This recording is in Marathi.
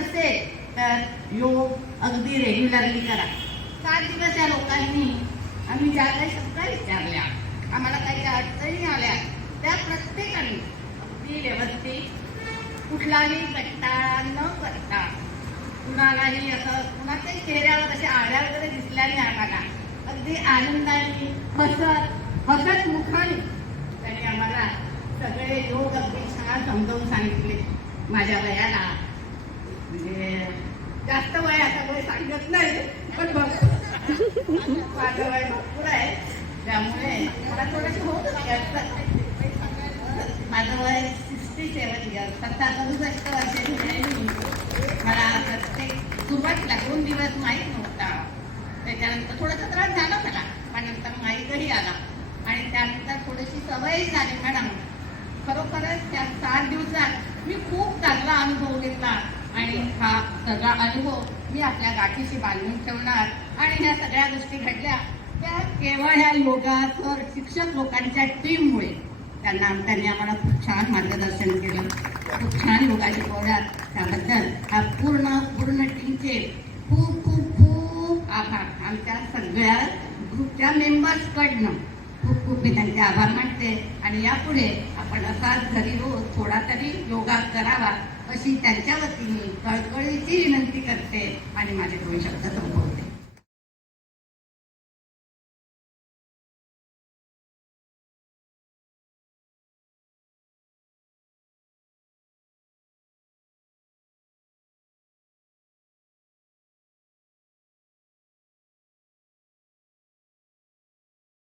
नसेल तर योग अगदी रेग्युलरली करा. 7 दिवस या लोकांनी आम्ही ज्या काही शंका विचारल्या, आम्हाला काही ज्या अडचणी आल्या, त्या प्रत्येकाने अगदी व्यवस्थित कुठलाही कंटाळा न करता, कुणालाही असं कुणाच्याही चेहऱ्यावर अशा आळ्या वगैरे दिसल्या नाही आम्हाला, अगदी आनंदाने हसत मुखाने त्यांनी आम्हाला सगळे योग अगदी छान समजावून सांगितले. माझ्या वयाला म्हणजे जास्त वय आता वय सांगत नाही, पण माझं वय भरपूर आहे, त्यामुळे मला थोडंसं होत माझं वय 67 इयर्स, 67 वर्षाची आहे मी. मला प्रत्येक सुरुवातीला 2 दिवस माहीत नव्हता, त्याच्यानंतर थोडासा त्रास झाला मला, पण नंतर माहीतही आला आणि त्यानंतर थोडीशी सवयही झाली. मॅडम खरोखरच त्या 7 दिवसात मी खूप चांगला अनुभव घेतला आणि हा सगळा अनुभव मी आपल्या गाठीशी बांधून ठेवणार. आणि ह्या सगळ्या गोष्टी घडल्या त्या केवळ ह्या योगा सर शिक्षक लोकांच्या टीममुळे. त्यांनी आम्हाला खूप छान मार्गदर्शन केलं, खूप छान योगा शिकवल्यात, त्याबद्दल हा पूर्ण टीमचे खूप खूप खूप आभार. आमच्या सगळ्या ग्रुपच्या मेंबर्सकडनं खूप खूप मी त्यांचे आभार मानते. आणि यापुढे आपण असाच घरी रोज थोडा तरी योगा करावा अशी त्यांच्या वतीने कळकळीची विनंती करते आणि माझे 2 शब्द संपवते.